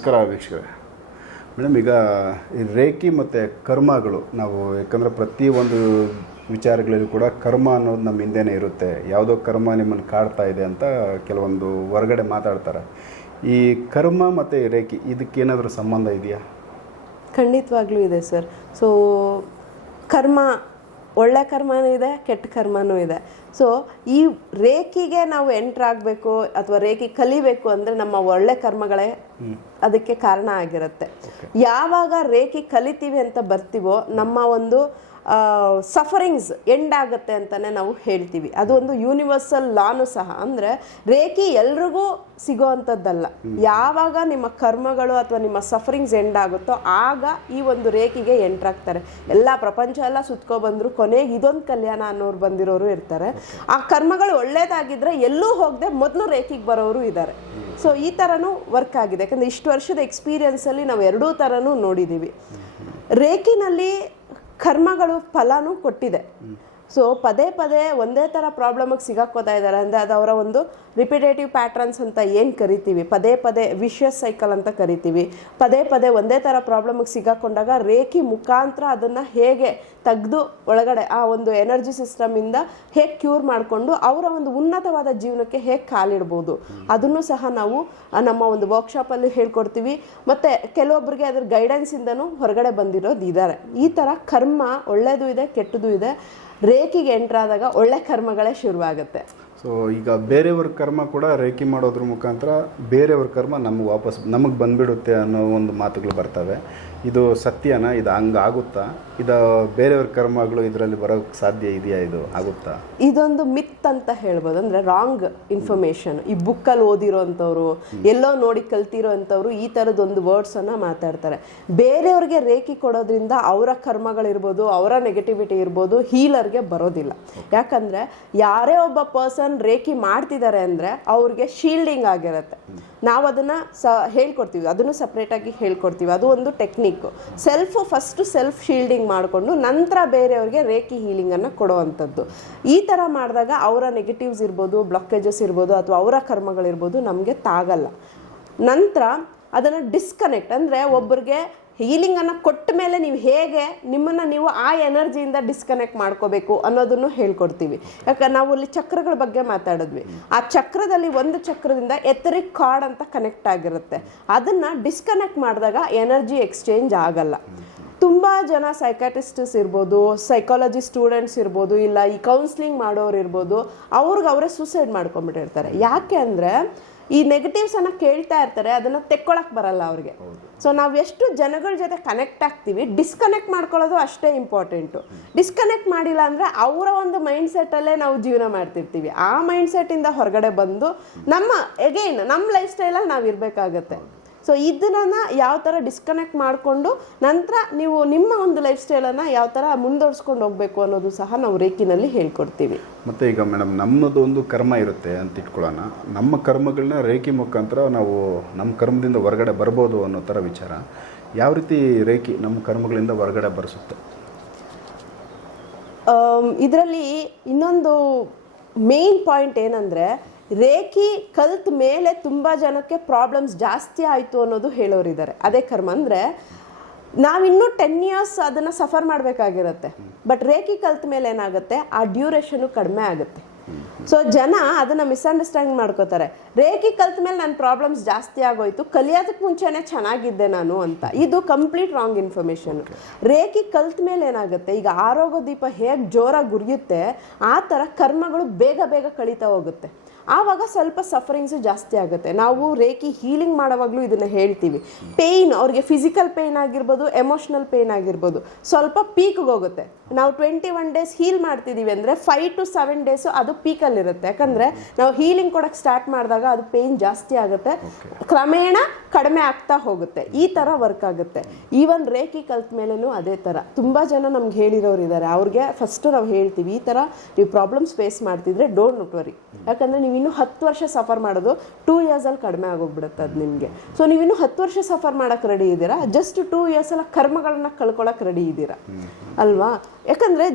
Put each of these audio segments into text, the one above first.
ನಮಸ್ಕಾರ ವೀಕ್ಷಕರೇ. ಮೇಡಮ್ ಈಗ ಈ ರೇಖಿ ಮತ್ತು ಕರ್ಮಗಳು ನಾವು ಯಾಕಂದರೆ ಪ್ರತಿಯೊಂದು ವಿಚಾರಗಳಲ್ಲಿ ಕೂಡ ಕರ್ಮ ಅನ್ನೋದು ನಮ್ಮ ಹಿಂದೆನೇ ಇರುತ್ತೆ. ಯಾವುದೋ ಕರ್ಮ ನಿಮ್ಮನ್ನು ಕಾಡ್ತಾ ಇದೆ ಅಂತ ಕೆಲವೊಂದು ಹೊರಗಡೆ ಮಾತಾಡ್ತಾರೆ. ಈ ಕರ್ಮ ಮತ್ತು ಈ ರೇಖಿ ಇದಕ್ಕೇನಾದರೂ ಸಂಬಂಧ ಇದೆಯಾ? ಖಂಡಿತವಾಗ್ಲೂ ಇದೆ ಸರ್. ಸೊ ಕರ್ಮ ಒಳ್ಳೆ ಕರ್ಮನೂ ಇದೆ ಕೆಟ್ಟ ಕರ್ಮನೂ ಇದೆ. ಸೊ ಈ ರೇಖಿಗೆ ನಾವು ಎಂಟ್ರ್ ಆಗಬೇಕು ಅಥವಾ ರೇಖಿ ಕಲಿಬೇಕು ಅಂದರೆ ನಮ್ಮ ಒಳ್ಳೆ ಕರ್ಮಗಳೇ ಅದಕ್ಕೆ ಕಾರಣ ಆಗಿರುತ್ತೆ. ಯಾವಾಗ ರೇಖೆ ಕಲಿತೀವಿ ಅಂತ ಬರ್ತೀವೋ ನಮ್ಮ ಒಂದು ಸಫರಿಂಗ್ಸ್ ಎಂಡ್ ಆಗುತ್ತೆ ಅಂತಲೇ ನಾವು ಹೇಳ್ತೀವಿ. ಅದು ಒಂದು ಯೂನಿವರ್ಸಲ್ ಲಾನು ಸಹ. ಅಂದರೆ ರೇಖಿ ಎಲ್ರಿಗೂ ಸಿಗೋ ಅಂಥದ್ದಲ್ಲ ಯಾವಾಗ ನಿಮ್ಮ ಕರ್ಮಗಳು ಅಥವಾ ನಿಮ್ಮ ಸಫರಿಂಗ್ಸ್ ಎಂಡ್ ಆಗುತ್ತೋ ಆಗ ಈ ಒಂದು ರೇಖಿಗೆ ಎಂಟ್ರಾಗ್ತಾರೆ ಎಲ್ಲ ಪ್ರಪಂಚ ಎಲ್ಲ ಸುತ್ಕೊ ಬಂದ್ರು ಕೊನೆಗೆ ಇದೊಂದು ಕಲ್ಯಾಣ ಅನ್ನೋರು ಬಂದಿರೋರು ಇರ್ತಾರೆ. ಆ ಕರ್ಮಗಳು ಒಳ್ಳೇದಾಗಿದ್ದರೆ ಎಲ್ಲೂ ಹೋಗದೆ ಮೊದಲು ರೇಖಿಗೆ ಬರೋರು ಇದ್ದಾರೆ ಸೊ ಈ ಥರನೂ ವರ್ಕ್ ಆಗಿದೆ. ಯಾಕಂದ್ರೆ ಇಷ್ಟು ವರ್ಷದ ಎಕ್ಸ್ಪೀರಿಯನ್ಸಲ್ಲಿ ನಾವು ಎರಡೂ ಥರನೂ ನೋಡಿದ್ದೀವಿ ರೇಖಿನಲ್ಲಿ ಕರ್ಮಗಳು ಫಲನೂ ಕೊಟ್ಟಿದೆ. ಸೊ ಪದೇ ಪದೇ ಒಂದೇ ಥರ ಪ್ರಾಬ್ಲಮಿಗೆ ಸಿಗಾಕೋತಾ ಇದ್ದಾರೆ ಅಂದರೆ ಅದು ಅವರ ಒಂದು ರಿಪಿಟೇಟಿವ್ ಪ್ಯಾಟ್ರನ್ಸ್ ಅಂತ ಏನು ಕರಿತೀವಿ? ಪದೇ ಪದೇ ವಿಷಸ್ ಸೈಕಲ್ ಅಂತ ಕರಿತೀವಿ. ಪದೇ ಪದೇ ಒಂದೇ ಥರ ಪ್ರಾಬ್ಲಮಿಗೆ ಸಿಗಾಕೊಂಡಾಗ ರೇಖಿ ಮುಖಾಂತರ ಅದನ್ನು ಹೇಗೆ ತೆಗೆದು ಒಳಗಡೆ ಆ ಒಂದು ಎನರ್ಜಿ ಸಿಸ್ಟಮಿಂದ ಹೇಗೆ ಕ್ಯೂರ್ ಮಾಡಿಕೊಂಡು ಅವರ ಒಂದು ಉನ್ನತವಾದ ಜೀವನಕ್ಕೆ ಹೇಗೆ ಕಾಲಿಡ್ಬೋದು? ಅದನ್ನು ಸಹ ನಾವು ನಮ್ಮ ಒಂದು ವರ್ಕ್ಶಾಪಲ್ಲಿ ಹೇಳ್ಕೊಡ್ತೀವಿ. ಮತ್ತು ಕೆಲವೊಬ್ಬರಿಗೆ ಅದ್ರ ಗೈಡೆನ್ಸಿಂದನೂ ಹೊರಗಡೆ ಬಂದಿರೋದು ಇದ್ದಾರೆ ಈ ಥರ ಕರ್ಮ ಒಳ್ಳೆಯದು ಇದೆ ಕೆಟ್ಟದ್ದು ಇದೆ. ರೇಖಿಗೆ ಎಂಟ್ರಾದಾಗ ಒಳ್ಳೆ ಕರ್ಮಗಳೇ ಶುರುವಾಗುತ್ತೆ. ಸೊ ಈಗ ಬೇರೆಯವ್ರ ಕರ್ಮ ಕೂಡ ರೇಖಿ ಮಾಡೋದ್ರ ಮುಖಾಂತರ ಬೇರೆಯವ್ರ ಕರ್ಮ ನಮಗೆ ವಾಪಸ್, ನಮಗೆ ಬಂದ್ಬಿಡುತ್ತೆ ಅನ್ನೋ ಒಂದು ಮಾತುಗಳು ಬರ್ತವೆ. ಇದು ಸತ್ಯನಾ ಇದು ಹಂಗಾಗುತ್ತಾ ಇದು ಬೇರೆಯವ್ರ ಕರ್ಮಗಳು ಇದರಲ್ಲಿ ಬರೋಕ್ಕೆ ಸಾಧ್ಯ ಇದೆಯಾ ಇದು? ಆಗುತ್ತಾ? ಇದೊಂದು ಮಿತ್ ಅಂತ ಹೇಳ್ಬೋದು. ಅಂದ್ರೆ ರಾಂಗ್ ಇನ್ಫಾರ್ಮೇಶನ್ ಈ ಬುಕ್ಕಲ್ಲಿ ಓದಿರೋ ಅಂಥವ್ರು ಎಲ್ಲೋ ನೋಡಿ ಕಲ್ತಿರೋ ಅಂಥವ್ರು ಈ ಥರದೊಂದು ವರ್ಡ್ಸನ್ನು ಮಾತಾಡ್ತಾರೆ. ಬೇರೆಯವ್ರಿಗೆ ರೇಖಿ ಕೊಡೋದ್ರಿಂದ ಅವರ ಕರ್ಮಗಳಿರ್ಬೋದು ಅವರ ನೆಗೆಟಿವಿಟಿ ಇರ್ಬೋದು ಹೀಲರ್ಗೆ ಬರೋದಿಲ್ಲ. ಯಾಕಂದ್ರೆ ಯಾರೇ ಒಬ್ಬ ಪರ್ಸನ್ ರೇಖಿ ಮಾಡ್ತಿದ್ದಾರೆ ಅಂದ್ರೆ ಅವ್ರಿಗೆ ಶೀಲ್ಡಿಂಗ್ ಆಗಿರುತ್ತೆ. ನಾವು ಅದನ್ನು ಸ ಹೇಳ್ಕೊಡ್ತೀವಿ, ಅದನ್ನು ಸಪ್ರೇಟಾಗಿ ಹೇಳ್ಕೊಡ್ತೀವಿ. ಅದು ಒಂದು technique self first self shielding ಮಾಡಿಕೊಂಡು ನಂತರ ಬೇರೆಯವ್ರಿಗೆ ರೇಖಿ ಹೀಲಿಂಗನ್ನು ಕೊಡುವಂಥದ್ದು. ಈ ಥರ ಮಾಡಿದಾಗ ಅವರ ನೆಗೆಟಿವ್ಸ್ ಇರ್ಬೋದು ಬ್ಲಾಕೇಜಸ್ ಇರ್ಬೋದು, ಅಥವಾ ಅವರ ಕರ್ಮಗಳಿರ್ಬೋದು ನಮಗೆ ತಾಗಲ್ಲ. ನಂತರ ಅದನ್ನು ಡಿಸ್ಕನೆಕ್ಟ್ ಅಂದರೆ ಒಬ್ಬರಿಗೆ ಹೀಲಿಂಗನ್ನು ಕೊಟ್ಟ ಮೇಲೆ ನೀವು ಹೇಗೆ ನಿಮ್ಮನ್ನು ನೀವು ಆ ಎನರ್ಜಿಯಿಂದ ಡಿಸ್ಕನೆಕ್ಟ್ ಮಾಡ್ಕೋಬೇಕು ಅನ್ನೋದನ್ನು ಹೇಳ್ಕೊಡ್ತೀವಿ. ಯಾಕಂದ್ರೆ ನಾವು ಅಲ್ಲಿ ಚಕ್ರಗಳ ಬಗ್ಗೆ ಮಾತಾಡಿದ್ವಿ. ಆ ಚಕ್ರದಲ್ಲಿ ಒಂದು ಚಕ್ರದಿಂದ ಎತ್ತರಿಕ್ ಕಾರ್ಡ್ ಅಂತ ಕನೆಕ್ಟ್ ಆಗಿರುತ್ತೆ. ಅದನ್ನು ಡಿಸ್ಕನೆಕ್ಟ್ ಮಾಡಿದಾಗ ಎನರ್ಜಿ ಎಕ್ಸ್ಚೇಂಜ್ ಆಗಲ್ಲ. ತುಂಬ ಜನ ಸೈಕಾಟಿಸ್ಟಸ್ ಇರ್ಬೋದು ಸೈಕಾಲಜಿ ಸ್ಟೂಡೆಂಟ್ಸ್ ಇರ್ಬೋದು, ಇಲ್ಲ ಈ ಕೌನ್ಸ್ಲಿಂಗ್ ಮಾಡೋರು ಇರ್ಬೋದು ಅವ್ರಿಗೆ ಅವರೇ ಸೂಸೈಡ್ ಮಾಡ್ಕೊಂಬಿಟ್ಟಿರ್ತಾರೆ ಯಾಕೆ ಅಂದರೆ ಈ ನೆಗೆಟಿವ್ಸ್ ಅನ್ನ ಕೇಳ್ತಾ ಇರ್ತಾರೆ ಅದನ್ನ ತೆಕ್ಕೊಳಕ್ ಬರಲ್ಲ ಅವ್ರಿಗೆ. ಸೊ ನಾವು ಎಷ್ಟು ಜನಗಳ ಜೊತೆ ಕನೆಕ್ಟ್ ಆಗ್ತೀವಿ ಡಿಸ್ಕನೆಕ್ಟ್ ಮಾಡ್ಕೊಳ್ಳೋದು ಅಷ್ಟೇ ಇಂಪಾರ್ಟೆಂಟು ಡಿಸ್ಕನೆಕ್ಟ್ ಮಾಡಿಲ್ಲ ಅಂದ್ರೆ ಅವರ ಒಂದು ಮೈಂಡ್ ಸೆಟ್ಟಲ್ಲೇ ನಾವು ಜೀವನ ಮಾಡ್ತಿರ್ತೀವಿ. ಆ ಮೈಂಡ್ ಸೆಟ್ಟಿಂದ ಹೊರಗಡೆ ಬಂದು ನಮ್ಮ ಎಗೈನ್ ನಮ್ಮ ಲೈಫ್ ಸ್ಟೈಲಲ್ಲಿ ನಾವು ಇರಬೇಕಾಗತ್ತೆ. ಸೊ ಇದನ್ನ ಯಾವ ಥರ ಡಿಸ್ಕನೆಕ್ಟ್ ಮಾಡಿಕೊಂಡು ನಂತರ ನೀವು ನಿಮ್ಮ ಒಂದು ಲೈಫ್ ಸ್ಟೈಲನ್ನು ಯಾವ ಥರ ಮುಂದುವರ್ಸ್ಕೊಂಡು ಹೋಗಬೇಕು ಅನ್ನೋದು ಸಹ ನಾವು ರೇಖಿನಲ್ಲಿ ಹೇಳ್ಕೊಡ್ತೀವಿ. ಮತ್ತು ಈಗ ಮೇಡಮ್ ನಮ್ಮದು ಒಂದು ಕರ್ಮ ಇರುತ್ತೆ ಅಂತ ಇಟ್ಕೊಳ್ಳೋಣ. ನಮ್ಮ ಕರ್ಮಗಳನ್ನ ರೇಖಿ ಮುಖಾಂತರ ನಾವು ನಮ್ಮ ಕರ್ಮದಿಂದ ಹೊರಗಡೆ ಬರ್ಬೋದು ಅನ್ನೋ ಥರ ವಿಚಾರ. ಯಾವ ರೀತಿ ರೇಖಿ ನಮ್ಮ ಕರ್ಮಗಳಿಂದ ಹೊರಗಡೆ ಬರೆಸುತ್ತೆ? ಇದರಲ್ಲಿ ಇನ್ನೊಂದು ಮೇನ್ ಪಾಯಿಂಟ್ ಏನಂದರೆ ರೇಖಿ ಕಲ್ತ ಮೇಲೆ ತುಂಬ ಜನಕ್ಕೆ ಪ್ರಾಬ್ಲಮ್ಸ್ ಜಾಸ್ತಿ ಆಯಿತು ಅನ್ನೋದು ಹೇಳೋರಿದ್ದಾರೆ. ಅದೇ ಕರ್ಮ ಅಂದರೆ ನಾವಿನ್ನೂ ಟೆನ್ ಇಯರ್ಸ್ ಅದನ್ನು ಸಫರ್ ಮಾಡಬೇಕಾಗಿರುತ್ತೆ. ಬಟ್ ರೇಖಿ ಕಲ್ತ ಮೇಲೆ ಏನಾಗುತ್ತೆ? ಆ ಡ್ಯೂರೇಷನು ಕಡಿಮೆ ಆಗುತ್ತೆ. ಸೊ ಜನ ಅದನ್ನು ಮಿಸ್ಅಂಡರ್ಸ್ಟ್ಯಾಂಡ್ ಮಾಡ್ಕೋತಾರೆ. ರೇಖಿ ಕಲ್ತ ಮೇಲೆ ನನ್ನ ಪ್ರಾಬ್ಲಮ್ಸ್ ಜಾಸ್ತಿ ಆಗೋಯ್ತು ಕಲಿಯೋದಕ್ಕೆ ಮುಂಚೆನೇ ಚೆನ್ನಾಗಿದ್ದೆ ನಾನು ಅಂತ. ಇದು ಕಂಪ್ಲೀಟ್ ರಾಂಗ್ ಇನ್ಫಾರ್ಮೇಷನ್ ರೇಖಿ ಕಲ್ತ ಮೇಲೆ ಏನಾಗುತ್ತೆ? ಈಗ ಆರೋಗ್ಯ ದೀಪ ಹೇಗೆ ಜೋರಾಗಿ ಗುರಿಯುತ್ತೆ ಆ ಥರ ಕರ್ಮಗಳು ಬೇಗ ಬೇಗ ಕಳೀತಾ ಹೋಗುತ್ತೆ. ಆವಾಗ ಸ್ವಲ್ಪ ಸಫರಿಂಗ್ಸು ಜಾಸ್ತಿ ಆಗುತ್ತೆ. ನಾವು ರೇಖಿ ಹೀಲಿಂಗ್ ಮಾಡೋವಾಗಲೂ ಇದನ್ನು ಹೇಳ್ತೀವಿ. ಪೇಯ್ನ್ ಅವ್ರಿಗೆ ಫಿಸಿಕಲ್ ಪೇಯ್ನ್ ಆಗಿರ್ಬೋದು ಎಮೋಷ್ನಲ್ ಪೇಯ್ನ್ ಆಗಿರ್ಬೋದು. ಸ್ವಲ್ಪ ಪೀಕ್ಗೆ ಹೋಗುತ್ತೆ. ನಾವು ಟ್ವೆಂಟಿ ಒನ್ ಡೇಸ್ ಹೀಲ್ ಮಾಡ್ತಿದ್ದೀವಿ ಅಂದರೆ ಫೈವ್ ಟು ಸೆವೆನ್ ಡೇಸು ಅದು ಪೀಕಲ್ಲಿರುತ್ತೆ ಯಾಕಂದರೆ ನಾವು ಹೀಲಿಂಗ್ ಕೊಡೋಕ್ಕೆ ಸ್ಟಾರ್ಟ್ ಮಾಡಿದಾಗ ಅದು ಪೇಯ್ನ್ ಜಾಸ್ತಿ ಆಗುತ್ತೆ. ಕ್ರಮೇಣ ಕಡಿಮೆ ಆಗ್ತಾ ಹೋಗುತ್ತೆ. ಈ ಥರ ವರ್ಕ್ ಆಗುತ್ತೆ. ಈವನ್ ರೇಖಿ ಕಲ್ತ ಮೇಲೂ ಅದೇ ಥರ ತುಂಬ ಜನ ನಮ್ಗೆ ಹೇಳಿರೋರು ಇದ್ದಾರೆ ಅವ್ರಿಗೆ ಫಸ್ಟ್ ನಾವು ಹೇಳ್ತೀವಿ ಈ ಥರ ನೀವು ಪ್ರಾಬ್ಲಮ್ಸ್ ಫೇಸ್ ಮಾಡ್ತಿದ್ರೆ ಡೋಂಟ್ ವರಿ ಯಾಕಂದರೆ ನೀವು ಇನ್ನೂ ಹತ್ತು ವರ್ಷ ಸಫರ್ ಮಾಡೋದು ಟೂ ಇಯರ್ಸಲ್ಲಿ ಕಡಿಮೆ ಆಗೋಗ್ಬಿಡುತ್ತೆ ಅದು ನಿಮಗೆ. ಸೊ ನೀವು ಇನ್ನೂ ಹತ್ತು ವರ್ಷ ಸಫರ್ ಮಾಡೋಕ್ಕೆ ರೆಡಿ ಇದ್ದೀರಾ ಜಸ್ಟ್ ಟೂ ಇಯರ್ಸಲ್ಲ ಕರ್ಮಗಳನ್ನ ಕಳ್ಕೊಳಕ್ಕೆ ರೆಡಿ ಇದ್ದೀರಾ ಅಲ್ವಾ? ಯಾಕಂದರೆ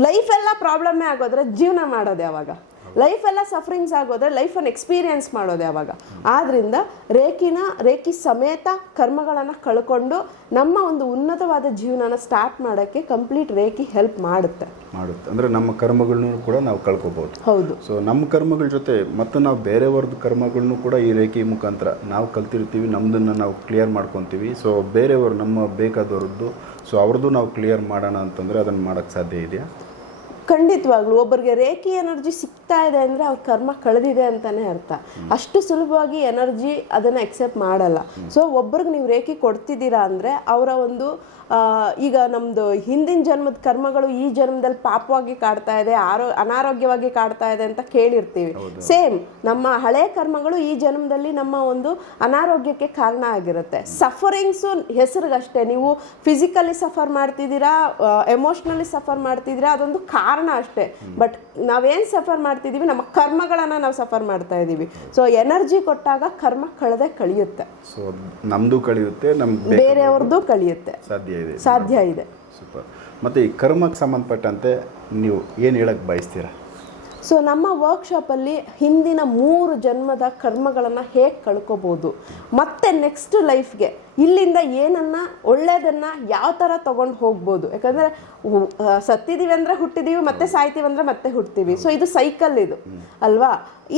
ಲೈಫ್ ಎಲ್ಲ ಪ್ರಾಬ್ಲಮ್ಮೇ ಆಗೋದ್ರೆ ಜೀವನ ಮಾಡೋದು ಯಾವಾಗ ಲೈಫ್ ಎಲ್ಲ ಸಫರಿಂಗ್ಸ್ ಆಗೋದ್ರೆ ಲೈಫನ್ನು ಎಕ್ಸ್ಪೀರಿಯನ್ಸ್ ಮಾಡೋದು ಯಾವಾಗ ಆದ್ದರಿಂದ ರೇಖಿನ ರೇಖಿ ಸಮೇತ ಕರ್ಮಗಳನ್ನು ಕಳ್ಕೊಂಡು ನಮ್ಮ ಒಂದು ಉನ್ನತವಾದ ಜೀವನನ ಸ್ಟಾರ್ಟ್ ಮಾಡೋಕ್ಕೆ ಕಂಪ್ಲೀಟ್ ರೇಖಿ ಹೆಲ್ಪ್ ಮಾಡುತ್ತೆ. ಮಾಡುತ್ತೆ. ಅಂದರೆ ನಮ್ಮ ಕರ್ಮಗಳನ್ನೂ ಕೂಡ ನಾವು ಕಳ್ಕೊಬೋದು. ಹೌದು. ಸೊ ನಮ್ಮ ಕರ್ಮಗಳ ಜೊತೆ ಮತ್ತು ನಾವು ಬೇರೆಯವ್ರದ್ದು ಕರ್ಮಗಳನ್ನು ಕೂಡ ಈ ರೇಖೆ ಮುಖಾಂತರ ನಾವು ಕಲ್ತಿರ್ತೀವಿ ನಮ್ಮದನ್ನು ನಾವು ಕ್ಲಿಯರ್ ಮಾಡ್ಕೊತೀವಿ. ಸೊ ಬೇರೆಯವರು ನಮ್ಮ ಬೇಕಾದವ್ರದ್ದು ಸೊ ಅವ್ರದ್ದು ನಾವು ಕ್ಲಿಯರ್ ಮಾಡೋಣ ಅಂತಂದರೆ ಅದನ್ನು ಮಾಡೋಕ್ಕೆ ಸಾಧ್ಯ ಇದೆಯಾ? ಖಂಡಿತವಾಗ್ಲು ಒಬ್ಬರಿಗೆ ರೇಖಿ ಎನರ್ಜಿ ಸಿಗ್ತಾ ಇದೆ ಅಂದ್ರೆ ಅವ್ರ ಕರ್ಮ ಕಳೆದಿದೆ ಅಂತಾನೆ ಅರ್ಥ. ಅಷ್ಟು ಸುಲಭವಾಗಿ ಎನರ್ಜಿ ಅದನ್ನ ಎಕ್ಸೆಪ್ಟ್ ಮಾಡಲ್ಲ. ಸೊ ಒಬ್ಬರಿಗೆ ನೀವು ರೇಖಿ ಕೊಡ್ತಿದ್ದೀರಾ ಅಂದ್ರೆ ಅವರ ಒಂದು ಈಗ ನಮ್ಮದು ಹಿಂದಿನ ಜನ್ಮದ ಕರ್ಮಗಳು ಈ ಜನ್ಮದಲ್ಲಿ ಪಾಪವಾಗಿ ಕಾಡ್ತಾ ಇದೆ ಆರೋ ಅನಾರೋಗ್ಯವಾಗಿ ಕಾಡ್ತಾ ಇದೆ ಅಂತ ಕೇಳಿರ್ತೀವಿ. ಸೇಮ್ ನಮ್ಮ ಹಳೆ ಕರ್ಮಗಳು ಈ ಜನ್ಮದಲ್ಲಿ ನಮ್ಮ ಒಂದು ಅನಾರೋಗ್ಯಕ್ಕೆ ಕಾರಣ ಆಗಿರುತ್ತೆ. ಸಫರಿಂಗ್ಸು ಹೆಸರಿಗಷ್ಟೇ. ನೀವು ಫಿಸಿಕಲಿ ಸಫರ್ ಮಾಡ್ತಿದ್ದೀರಾ ಎಮೋಷ್ನಲಿ ಸಫರ್ ಮಾಡ್ತಿದ್ದೀರಾ ಅದೊಂದು ಕಾರಣ ಅಷ್ಟೇ. ಬಟ್ ನಾವೇನ್ ಸಫರ್ ಮಾಡ್ತಿದೀವಿ ನಮ್ಮ ಕರ್ಮಗಳನ್ನ ನಾವು ಸಫರ್ ಮಾಡ್ತಾ ಇದೀವಿ. ಸೊ ಎನರ್ಜಿ ಕೊಟ್ಟಾಗ ಕರ್ಮ ಕಳೆದೇ ಕಳಿಯುತ್ತೆ. ಸೊ ನಮ್ದು ಕಳಿಯುತ್ತೆ ಬೇರೆಯವ್ರದ್ದು ಕಳಿಯುತ್ತೆ. ಸಾಧ್ಯ ಇದೆ. ಸಾಧ್ಯ ಇದೆ. ಸೂಪರ್ ಮತ್ತು ಈ ಕರ್ಮಕ್ಕೆ ಸಂಬಂಧಪಟ್ಟಂತೆ ನೀವು ಏನು ಹೇಳಕ್ಕೆ ಬಯಸ್ತೀರಾ? ಸೊ ನಮ್ಮ ವರ್ಕ್ಶಾಪಲ್ಲಿ ಹಿಂದಿನ ಮೂರು ಜನ್ಮದ ಕರ್ಮಗಳನ್ನು ಹೇಗೆ ಕಳ್ಕೊಬೋದು? ಮತ್ತೆ ನೆಕ್ಸ್ಟ್ ಲೈಫ್ಗೆ ಇಲ್ಲಿಂದ ಏನನ್ನ ಒಳ್ಳೇದನ್ನ ಯಾವ ಥರ ತಗೊಂಡು ಹೋಗ್ಬೋದು? ಯಾಕಂದರೆ ಸತ್ತಿದೀವಿ ಅಂದರೆ ಹುಟ್ಟಿದೀವಿ, ಮತ್ತೆ ಸಾಯ್ತೀವಿ ಅಂದರೆ ಮತ್ತೆ ಹುಟ್ತೀವಿ ಸೊ ಇದು ಸೈಕಲ್ ಇದು. ಅಲ್ವಾ?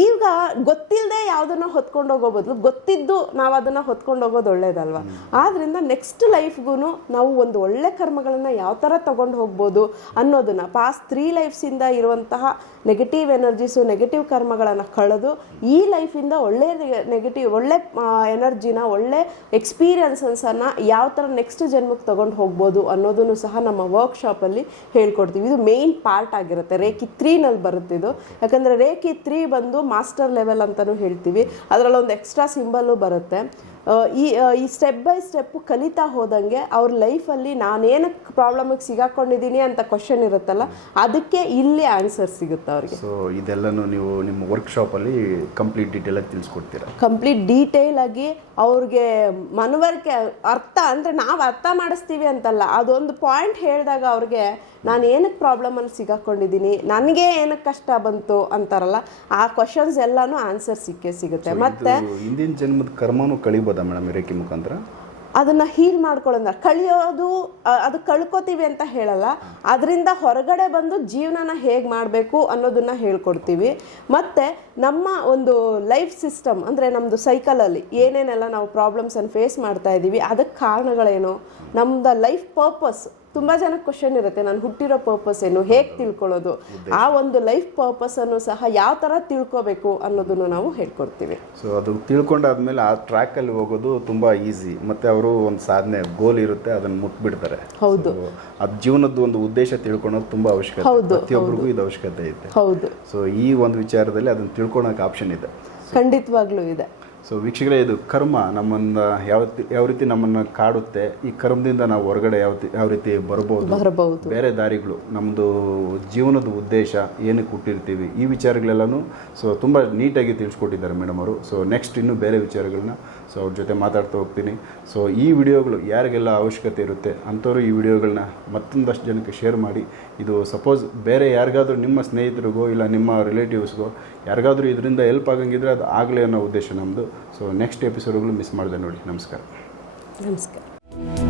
ಈಗ ಗೊತ್ತಿಲ್ಲದೆ ಯಾವುದನ್ನ ಹೊತ್ಕೊಂಡು ಹೋಗೋ ಗೊತ್ತಿದ್ದು ನಾವು ಅದನ್ನ ಹೊತ್ಕೊಂಡು ಹೋಗೋದು ಒಳ್ಳೇದಲ್ವಾ? ಆದ್ರಿಂದ ನೆಕ್ಸ್ಟ್ ಲೈಫ್ಗೂ ನಾವು ಒಂದು ಒಳ್ಳೆ ಕರ್ಮಗಳನ್ನ ಯಾವ ಥರ ತಗೊಂಡು ಹೋಗ್ಬೋದು ಅನ್ನೋದನ್ನ ಪಾಸ್ಟ್ ತ್ರೀ ಲೈಫ್ಸಿಂದ ಇರುವಂತಹ ನೆಗೆಟಿವ್ ಎನರ್ಜೀಸು ನೆಗೆಟಿವ್ ಕರ್ಮಗಳನ್ನು ಕಳೆದು ಈ ಲೈಫಿಂದ ಒಳ್ಳೆ ನೆಗೆಟಿವ್ ಒಳ್ಳೆ ಎನರ್ಜಿನ ಒಳ್ಳೆ ಎಕ್ಸ್ಪೀರಿಯನ್ಸನ್ನು ಯಾವ ಥರ ನೆಕ್ಸ್ಟ್ ಜನ್ಮಕ್ಕೆ ತೊಗೊಂಡು ಹೋಗ್ಬೋದು ಅನ್ನೋದನ್ನು ಸಹ ನಮ್ಮ ವರ್ಕ್ಶಾಪಲ್ಲಿ ಹೇಳ್ಕೊಡ್ತೀವಿ. ಇದು ಮೇಯ್ನ್ ಪಾರ್ಟ್ ಆಗಿರುತ್ತೆ. ರೇಖಿ ತ್ರೀನಲ್ಲಿ ಬರುತ್ತೆ ಇದು. ಯಾಕಂದರೆ ರೇಖಿ ತ್ರೀ ಬಂದು ಮಾಸ್ಟರ್ ಲೆವೆಲ್ ಅಂತಲೂ ಹೇಳ್ತೀವಿ. ಅದರಲ್ಲೊಂದು ಎಕ್ಸ್ಟ್ರಾ ಸಿಂಬಲ್ಲು ಬರುತ್ತೆ. ಈ ಈ ಸ್ಟೆಪ್ ಬೈ ಸ್ಟೆಪ್ ಕಲಿತಾ ಹೋದಂಗೆ ಅವ್ರ ಲೈಫಲ್ಲಿ ನಾನೇನಕ್ಕೆ ಪ್ರಾಬ್ಲಮಿಗೆ ಸಿಗಾಕೊಂಡಿದ್ದೀನಿ ಅಂತ ಕ್ವಶನ್ ಇರುತ್ತಲ್ಲ ಅದಕ್ಕೆ ಇಲ್ಲಿ ಆನ್ಸರ್ ಸಿಗುತ್ತೆ ಅವ್ರಿಗೆ. ಸೊ ಇದೆಲ್ಲನೂ ನೀವು ನಿಮ್ಮ ವರ್ಕ್ಶಾಪಲ್ಲಿ ಕಂಪ್ಲೀಟ್ ಡೀಟೇಲ್ ಆಗಿ ತಿಳಿಸ್ಕೊಡ್ತೀರಾ? ಕಂಪ್ಲೀಟ್ ಡೀಟೇಲ್ ಆಗಿ ಅವ್ರಿಗೆ ಮನವರಿಕೆ ಅರ್ಥ ಅಂದರೆ ನಾವು ಅರ್ಥ ಮಾಡಿಸ್ತೀವಿ ಅಂತಲ್ಲ ಅದೊಂದು ಪಾಯಿಂಟ್ ಹೇಳಿದಾಗ ಅವ್ರಿಗೆ ನಾನು ಏನಕ್ಕೆ ಪ್ರಾಬ್ಲಮಲ್ಲಿ ಸಿಗಾಕೊಂಡಿದ್ದೀನಿ ನನಗೆ ಏನಕ್ಕೆ ಕಷ್ಟ ಬಂತು ಅಂತಾರಲ್ಲ ಆ ಕ್ವಶನ್ಸ್ ಎಲ್ಲಾನು ಆನ್ಸರ್ ಸಿಕ್ಕೇ ಸಿಗುತ್ತೆ. ಮತ್ತೆ ಹಿಂದಿನ ಜನ್ಮದ ಕರ್ಮನೂ ಕಳಿಬೋದಾ ಮೇಡಮ್ ರೇಖಿ ಮುಖಾಂತರ? ಅದನ್ನ ಹೀಲ್ ಮಾಡ್ಕೊಳ್ಳೋದ ಕಳಿಯೋದು ಅದು ಕಳ್ಕೊತೀವಿ ಅಂತ ಹೇಳಲ್ಲ. ಅದರಿಂದ ಹೊರಗಡೆ ಬಂದು ಜೀವನನ ಹೇಗೆ ಮಾಡಬೇಕು ಅನ್ನೋದನ್ನ ಹೇಳ್ಕೊಡ್ತೀವಿ. ಮತ್ತೆ ನಮ್ಮ ಒಂದು ಲೈಫ್ ಸಿಸ್ಟಮ್ ಅಂದರೆ ನಮ್ಮದು ಸೈಕಲಲ್ಲಿ ಏನೇನೆಲ್ಲ ನಾವು ಪ್ರಾಬ್ಲಮ್ಸನ್ನು ಫೇಸ್ ಮಾಡ್ತಾ ಇದ್ದೀವಿ ಅದಕ್ಕೆ ಕಾರಣಗಳೇನು? ನಮ್ದು ಲೈಫ್ ಪರ್ಪಸ್ ತುಂಬ ಜನ ಕ್ವಶನ್ ಇರುತ್ತೆ ನಾನು ಹುಟ್ಟಿರೋ ಪರ್ಪಸ್ ಏನು ಹೇಗೆ ತಿಳ್ಕೊಳ್ಳೋದು? ಆ ಒಂದು ಲೈಫ್ ಪರ್ಪಸನ್ನು ಸಹ ಯಾವ ಥರ ತಿಳ್ಕೊಬೇಕು ಅನ್ನೋದನ್ನು ನಾವು ಹೇಳ್ಕೊಡ್ತೀವಿ. ಸೊ ಅದು ತಿಳ್ಕೊಂಡಾದ್ಮೇಲೆ ಆ ಟ್ರ್ಯಾಕಲ್ಲಿ ಹೋಗೋದು ತುಂಬ ಈಸಿ ಮತ್ತು ಅವರು ಒಂದು ಸಾಧನೆ ಗೋಲ್ ಇರುತ್ತೆ ಅದನ್ನು ಮುಟ್ಬಿಡ್ತಾರೆ. ಹೌದು. ಅದು ಜೀವನದ ಒಂದು ಉದ್ದೇಶ ತಿಳ್ಕೊಳೋದು ತುಂಬ ಅವಶ್ಯಕತೆ. ಹೌದು, ಪ್ರತಿಯೊಬ್ಬರಿಗೂ ಇದು ಅವಶ್ಯಕತೆ ಇದೆ ಹೌದು. ಸೊ ಈ ಒಂದು ವಿಚಾರದಲ್ಲಿ ಅದನ್ನು ತಿಳ್ಕೊಳಕ್ಕೆ ಆಪ್ಷನ್ ಇದೆ. ಖಂಡಿತವಾಗ್ಲೂ ಇದೆ. ಸೊ ವೀಕ್ಷಕರೇ ಇದು ಕರ್ಮ ನಮ್ಮನ್ನು ಯಾವ ಯಾವ ರೀತಿ ನಮ್ಮನ್ನು ಕಾಡುತ್ತೆ ಈ ಕರ್ಮದಿಂದ ನಾವು ಹೊರಗಡೆ ಯಾವ ಯಾವ ರೀತಿ ಬರಬಹುದು? ಬರಬಹುದು. ಬೇರೆ ದಾರಿಗಳು ನಮ್ಮದು ಜೀವನದ ಉದ್ದೇಶ ಏನಕ್ಕೆ ಹುಟ್ಟಿರ್ತೀವಿ? ಈ ವಿಚಾರಗಳೆಲ್ಲನೂ ಸೊ ತುಂಬ ನೀಟಾಗಿ ತಿಳಿಸ್ಕೊಟ್ಟಿದ್ದಾರೆ ಮೇಡಮ್ ಅವರು. ಸೊ ನೆಕ್ಸ್ಟ್ ಇನ್ನೂ ಬೇರೆ ವಿಚಾರಗಳನ್ನ ಸೊ ಅವ್ರ ಜೊತೆ ಮಾತಾಡ್ತಾ ಹೋಗ್ತೀನಿ. ಸೊ ಈ ವಿಡಿಯೋಗಳು ಯಾರಿಗೆಲ್ಲ ಅವಶ್ಯಕತೆ ಇರುತ್ತೆ ಅಂಥವ್ರು ಈ ವಿಡಿಯೋಗಳನ್ನ ಮತ್ತೊಂದಷ್ಟು ಜನಕ್ಕೆ ಶೇರ್ ಮಾಡಿ. ಇದು ಸಪೋಸ್ ಬೇರೆ ಯಾರಿಗಾದರೂ ನಿಮ್ಮ ಸ್ನೇಹಿತರಿಗೋ ಇಲ್ಲ ನಿಮ್ಮ ರಿಲೇಟಿವ್ಸ್ಗೋ ಯಾರಿಗಾದರೂ ಇದರಿಂದ ಹೆಲ್ಪ್ ಆಗಂಗಿದ್ರೆ ಅದು ಆಗಲಿ ಅನ್ನೋ ಉದ್ದೇಶ ನಮ್ಮದು ಸೊ ನೆಕ್ಸ್ಟ್ ಎಪಿಸೋಡ್ಗಳು ಮಿಸ್ ಮಾಡಿದೆ ನೋಡಿ. ನಮಸ್ಕಾರ. ನಮಸ್ಕಾರ.